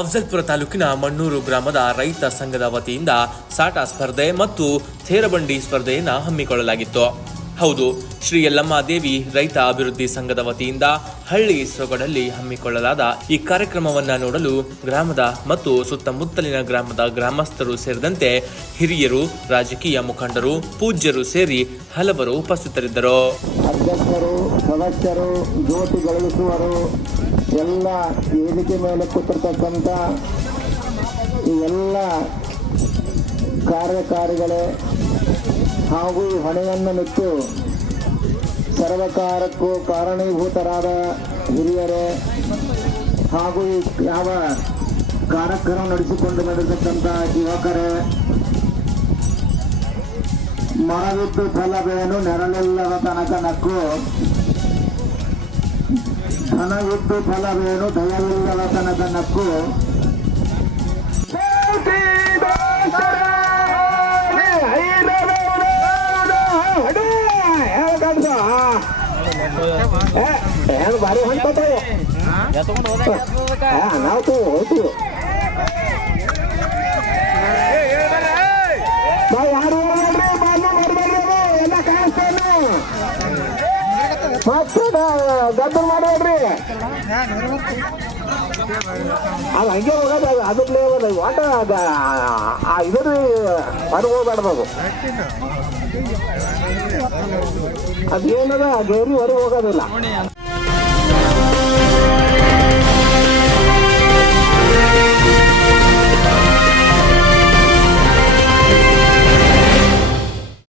ಅಫ್ಜಲ್ಪುರ ತಾಲೂಕಿನ ಮಣ್ಣೂರು ಗ್ರಾಮದ ರೈತ ಸಂಘದ ವತಿಯಿಂದ ಸಾಟ ಸ್ಪರ್ಧೆ ಮತ್ತು ಥೇರಬಂಡಿ ಸ್ಪರ್ಧೆಯನ್ನು ಹಮ್ಮಿಕೊಳ್ಳಲಾಗಿತ್ತು. ಹೌದು, ಶ್ರೀ ಯಲ್ಲಮ್ಮ ದೇವಿ ರೈತ ಅಭಿವೃದ್ಧಿ ಸಂಘದ ವತಿಯಿಂದ ಹಳ್ಳಿ ಸೊಗಡಲ್ಲಿ ಹಮ್ಮಿಕೊಳ್ಳಲಾದ ಈ ಕಾರ್ಯಕ್ರಮವನ್ನ ನೋಡಲು ಗ್ರಾಮದ ಮತ್ತು ಸುತ್ತಮುತ್ತಲಿನ ಗ್ರಾಮದ ಗ್ರಾಮಸ್ಥರು ಸೇರಿದಂತೆ ಹಿರಿಯರು, ರಾಜಕೀಯ ಮುಖಂಡರು, ಪೂಜ್ಯರು ಸೇರಿ ಹಲವರು ಉಪಸ್ಥಿತರಿದ್ದರು. ಎಲ್ಲ ವೇದಿಕೆ ಮೇಲೆ ಕೂತಿರ್ತಕ್ಕಂಥ ಎಲ್ಲ ಕಾರ್ಯಕಾರಿಗಳೇ ಹಾಗೂ ಈ ಹೊಣೆಯನ್ನು ನಿಟ್ಟು ಸರ್ವಕಾರಕ್ಕೂ ಕಾರಣೀಭೂತರಾದ ಹಿರಿಯರೇ ಹಾಗೂ ಈ ಯಾವ ಕಾರ್ಯಕ್ರಮ ನಡೆಸಿಕೊಂಡು ಬಂದಿರತಕ್ಕಂಥ ಯುವಕರೇ, ಮರವಿದ್ದು ಫಲವೇನು ನೆರಳಿಲ್ಲದ ತನಕ ನಕ್ಕು. ಧನವಿದ್ದು ಫಲವೇನು ದಯವಿಲ್ಲದ ತನಕ ನಕ್ಕು ಬಾರಿ ಹೊಂಟು ನಾವು ಹೋಯ್ತು ಮತ್ತೆ ಗದ್ದಲ ಮಾಡ್ಬೇಡ್ರಿ ಅದು ಹಂಗೆ ಹೋಗೋದು ಅದು ಅದು ಲೇವಲ್ ಒಟ್ಟ ಅದ ಆ ಇದ್ರಿ ಹೊರಗೆ ಹೋಗ್ಬೇಡ್ದು ಅದು ಅದೇನದ ಗೇರಿ ಹೊರಗೆ ಹೋಗೋದಿಲ್ಲ